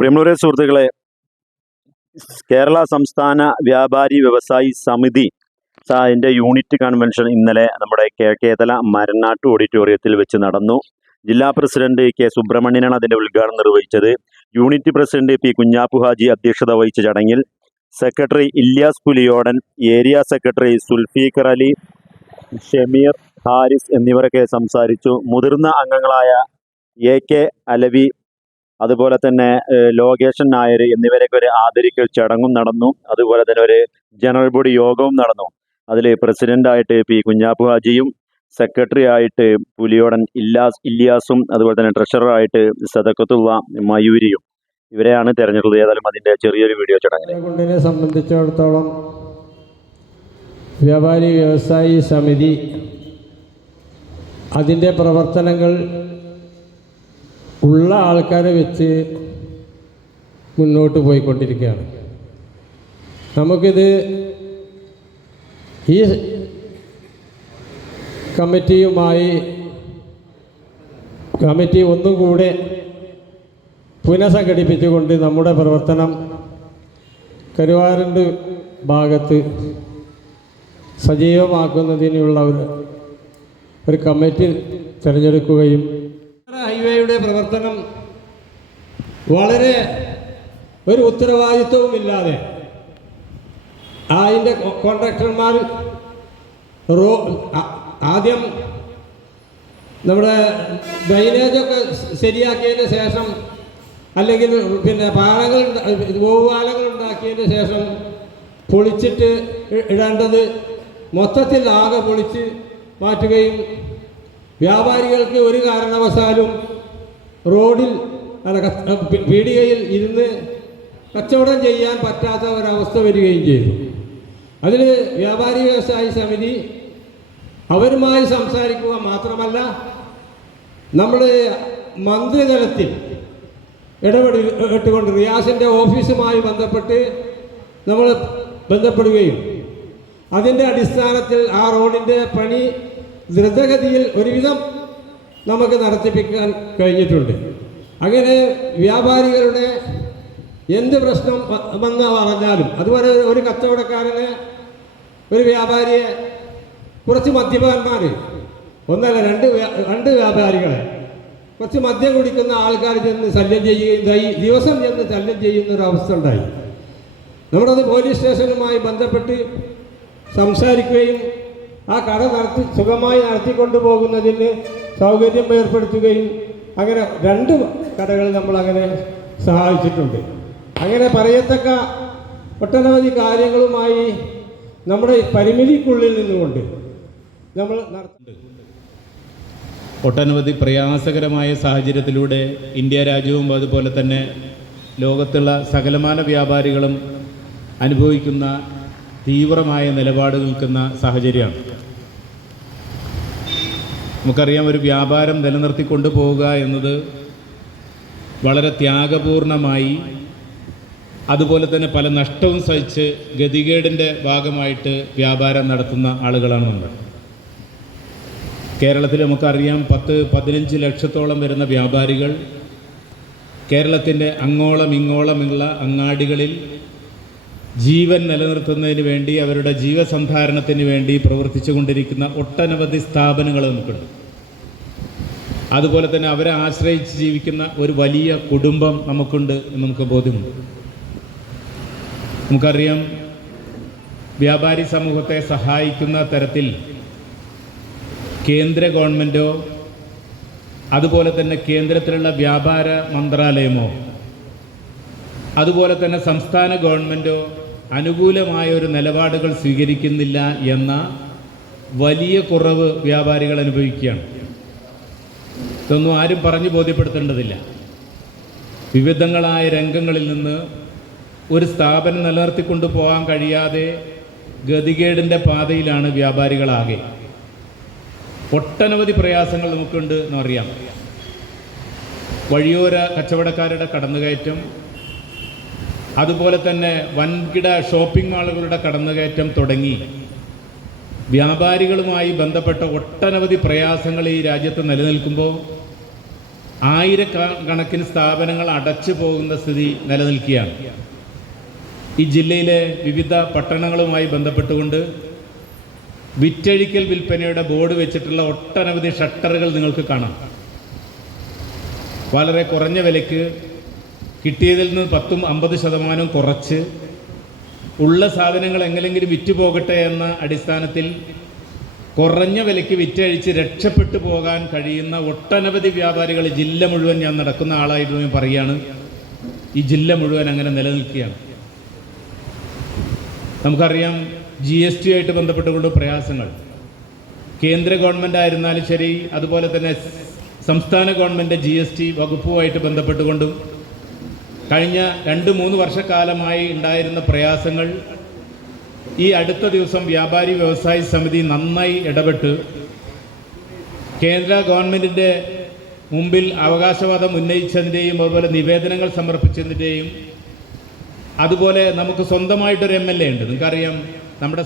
പ്രിയമുള്ളവരെ സുഹൃത്തുക്കളെ, കേരള സംസ്ഥാന വ്യാപാരി വ്യവസായി സമിതി അതിൻ്റെ യൂണിറ്റ് കൺവെൻഷൻ ഇന്നലെ നമ്മുടെ കേതല മരനാട്ട് ഓഡിറ്റോറിയത്തിൽ വെച്ച് നടന്നു. ജില്ലാ പ്രസിഡന്റ് കെ സുബ്രഹ്മണ്യനാണ് അതിൻ്റെ ഉദ്ഘാടനം നിർവഹിച്ചത്. Unit president P Kunhappu Haji അധ്യക്ഷത വഹിച്ച ചടങ്ങിൽ secretary Ilyas Puliyodan, area secretary Sulfikar Ali, Shameer Haris എന്നിവരൊക്കെ സംസാരിച്ചു. മുതിർന്ന അംഗങ്ങളായ AK അലവി, അതുപോലെ തന്നെ ലോകേഷൻ നായർ എന്നിവരൊക്കെ ഒരു ആദരിക്കൽ ചടങ്ങും നടന്നു. അതുപോലെ തന്നെ ഒരു ജനറൽ ബോഡി യോഗവും നടന്നു. അതിൽ പ്രസിഡൻ്റായിട്ട് പി കുഞ്ഞാപ്പു ഹാജിയും സെക്രട്ടറി ആയിട്ട് പുലിയോടൻ ഇല്യാസും അതുപോലെ തന്നെ ട്രഷററായിട്ട് സദക്കത്തുള്ള മയൂരിയും ഇവരെയാണ് തിരഞ്ഞെടുത്തത്. ഏതായാലും അതിൻ്റെ ചെറിയൊരു വീഡിയോ ചടങ്ങിനെ സംബന്ധിച്ചിടത്തോളം വ്യാപാരി വ്യവസായി സമിതി അതിൻ്റെ പ്രവർത്തനങ്ങൾ ഉള്ള ആൾക്കാരെ വെച്ച് മുന്നോട്ട് പോയിക്കൊണ്ടിരിക്കുകയാണ്. നമുക്കിത് ഈ കമ്മിറ്റി ഒന്നും കൂടെ പുനഃസംഘടിപ്പിച്ചുകൊണ്ട് നമ്മുടെ പ്രവർത്തനം കരുവാരൻ്റെ ഭാഗത്ത് സജീവമാക്കുന്നതിനുള്ള ഒരു കമ്മിറ്റി തിരഞ്ഞെടുക്കുകയും ഹൈവേയുടെ പ്രവർത്തനം വളരെ ഒരു ഉത്തരവാദിത്വവുമില്ലാതെ അതിൻ്റെ കോൺട്രാക്ടർമാർ ആദ്യം നമ്മുടെ ഡ്രൈനേജൊക്കെ ശരിയാക്കിയതിന് ശേഷം, അല്ലെങ്കിൽ പിന്നെ പാലങ്ങൾ ഉണ്ടാക്കിയതിന് ശേഷം പൊളിച്ചിട്ട് ഇടേണ്ടത് മൊത്തത്തിൽ ആകെ പൊളിച്ച് മാറ്റുകയും വ്യാപാരികൾക്ക് ഒരു കാരണവശാലും റോഡിൽ പീടികയിൽ ഇരുന്ന് കച്ചവടം ചെയ്യാൻ പറ്റാത്ത ഒരവസ്ഥ വരികയും ചെയ്തു. അതിൽ വ്യാപാരി വ്യവസായി സമിതി അവരുമായി സംസാരിക്കുക മാത്രമല്ല, നമ്മൾ മന്ത്രിതലത്തിൽ ഇടപെട്ടുകൊണ്ട് റിയാസിൻ്റെ ഓഫീസുമായി നമ്മൾ ബന്ധപ്പെടുകയും അതിൻ്റെ അടിസ്ഥാനത്തിൽ ആ റോഡിൻ്റെ പണി ദ്രുതഗതിയിൽ ഒരുവിധം നമുക്ക് നടത്തിപ്പിക്കാൻ കഴിഞ്ഞിട്ടുണ്ട്. അങ്ങനെ വ്യാപാരികളുടെ എന്ത് പ്രശ്നം വന്ന് പറഞ്ഞാലും, അതുപോലെ ഒരു കച്ചവടക്കാരനെ, ഒരു വ്യാപാരിയെ, കുറച്ച് മദ്യപാന്മാർ, ഒന്നല്ല രണ്ട് വ്യാപാരികളെ, കുറച്ച് മദ്യം കുടിക്കുന്ന ആൾക്കാർ ചെന്ന് ശല്യം ചെയ്യുകയും ദിവസം ചെന്ന് ശല്യം ചെയ്യുന്നൊരവസ്ഥ ഉണ്ടായി. നമ്മളത് പോലീസ് സ്റ്റേഷനുമായി ബന്ധപ്പെട്ട് സംസാരിക്കുകയും ആ കട സുഖമായി നടത്തിക്കൊണ്ടു പോകുന്നതിന് സൗകര്യം ഏർപ്പെടുത്തുകയും അങ്ങനെ 2 കടകൾ നമ്മളങ്ങനെ സഹായിച്ചിട്ടുണ്ട്. അങ്ങനെ പറയത്തക്ക ഒട്ടനവധി കാര്യങ്ങളുമായി നമ്മുടെ പരിമിതിക്കുള്ളിൽ നിന്നുകൊണ്ട് നമ്മൾ നടത്തുന്നുണ്ട്. ഒട്ടനവധി പ്രയാസകരമായ സാഹചര്യത്തിലൂടെ ഇന്ത്യ രാജ്യവും അതുപോലെ തന്നെ ലോകത്തുള്ള സകലമാന വ്യാപാരികളും അനുഭവിക്കുന്ന തീവ്രമായ നിലപാട് നിൽക്കുന്ന സാഹചര്യമാണ്. നമുക്കറിയാം, ഒരു വ്യാപാരം നിലനിർത്തി കൊണ്ടുപോവുക എന്നത് വളരെ ത്യാഗപൂർണമായി, അതുപോലെ തന്നെ പല നഷ്ടവും സഹിച്ച് ഗതികേടിൻ്റെ ഭാഗമായിട്ട് വ്യാപാരം നടത്തുന്ന ആളുകളാണ് നമ്മൾ. കേരളത്തിൽ നമുക്കറിയാം 10-15 ലക്ഷത്തോളം വരുന്ന വ്യാപാരികൾ കേരളത്തിൻ്റെ അങ്ങോളം ഇങ്ങോളമുള്ള അങ്ങാടികളിൽ ജീവൻ നിലനിർത്തുന്നതിന് വേണ്ടി, അവരുടെ ജീവസന്ധാരണത്തിന് വേണ്ടി പ്രവർത്തിച്ചു കൊണ്ടിരിക്കുന്ന ഒട്ടനവധി സ്ഥാപനങ്ങൾ നമുക്കുണ്ട്. അതുപോലെ തന്നെ അവരെ ആശ്രയിച്ച് ജീവിക്കുന്ന ഒരു വലിയ കുടുംബം നമുക്കുണ്ട് എന്ന് നമുക്ക് ബോധ്യമുണ്ട്. നമുക്കറിയാം, വ്യാപാരി സമൂഹത്തെ സഹായിക്കുന്ന തരത്തിൽ കേന്ദ്ര ഗവൺമെൻറ്റോ അതുപോലെ തന്നെ കേന്ദ്രത്തിലുള്ള വ്യാപാര മന്ത്രാലയമോ അതുപോലെ തന്നെ സംസ്ഥാന ഗവൺമെൻറ്റോ അനുകൂലമായ ഒരു നിലപാടുകൾ സ്വീകരിക്കുന്നില്ല എന്ന വലിയ കുറവ് വ്യാപാരികൾ അനുഭവിക്കുകയാണ്. ഇതൊന്നും ആരും പറഞ്ഞു ബോധ്യപ്പെടുത്തേണ്ടതില്ല. വിവിധങ്ങളായ രംഗങ്ങളിൽ നിന്ന് ഒരു സ്ഥാപനം നിലനിർത്തിക്കൊണ്ടു പോകാൻ കഴിയാതെ ഗതികേടിൻ്റെ പാതയിലാണ് വ്യാപാരികളാകെ. ഒട്ടനവധി പ്രയാസങ്ങൾ നമുക്കുണ്ട് എന്നറിയാം. വഴിയോര കച്ചവടക്കാരുടെ കടന്നുകയറ്റം, അതുപോലെ തന്നെ വൻകിട ഷോപ്പിംഗ് മാളുകളുടെ കടന്നുകയറ്റം തുടങ്ങി വ്യാപാരികളുമായി ബന്ധപ്പെട്ട ഒട്ടനവധി പ്രയാസങ്ങൾ ഈ രാജ്യത്ത് നിലനിൽക്കുമ്പോൾ ആയിരക്കണക്കിന് സ്ഥാപനങ്ങൾ അടച്ചു പോകുന്ന സ്ഥിതി നിലനിൽക്കുകയാണ്. ഈ ജില്ലയിലെ വിവിധ പട്ടണങ്ങളുമായി ബന്ധപ്പെട്ടുകൊണ്ട് വിറ്റഴിക്കൽ വിൽപ്പനയുടെ ബോർഡ് വെച്ചിട്ടുള്ള ഒട്ടനവധി ഷട്ടറുകൾ നിങ്ങൾക്ക് കാണാം. വളരെ കുറഞ്ഞ വിലയ്ക്ക് കിട്ടിയതിൽ നിന്ന് 10-50% കുറച്ച് ഉള്ള സാധനങ്ങൾ എങ്ങനെയെങ്കിലും വിറ്റുപോകട്ടെ എന്ന അടിസ്ഥാനത്തിൽ കുറഞ്ഞ വിലയ്ക്ക് വിറ്റഴിച്ച് രക്ഷപ്പെട്ടു പോകാൻ കഴിയുന്ന ഒട്ടനവധി വ്യാപാരികൾ ജില്ല മുഴുവൻ, ഞാൻ നടക്കുന്ന ആളായിട്ട് പറയുകയാണ്, ഈ ജില്ല മുഴുവൻ അങ്ങനെ നിലനിൽക്കുകയാണ്. നമുക്കറിയാം GST ആയിട്ട് ബന്ധപ്പെട്ടുകൊണ്ട് പ്രയാസങ്ങൾ കേന്ദ്ര ഗവൺമെൻറ് ആയിരുന്നാലും ശരി, അതുപോലെ തന്നെ സംസ്ഥാന ഗവൺമെൻറ് GST വകുപ്പുമായിട്ട് ബന്ധപ്പെട്ടുകൊണ്ടും കഴിഞ്ഞ 2-3 വർഷക്കാലമായി ഉണ്ടായിരുന്ന പ്രയാസങ്ങൾ ഈ അടുത്ത ദിവസം വ്യാപാരി വ്യവസായി സമിതി നന്നായി ഇടപെട്ട് കേന്ദ്ര ഗവൺമെൻറ്റിൻ്റെ മുമ്പിൽ അവകാശവാദം ഉന്നയിച്ചതിൻ്റെയും അതുപോലെ നിവേദനങ്ങൾ സമർപ്പിച്ചതിൻ്റെയും അതുപോലെ നമുക്ക് സ്വന്തമായിട്ടൊരു MLA ഉണ്ട്. നിങ്ങൾക്കറിയാം, നമ്മുടെ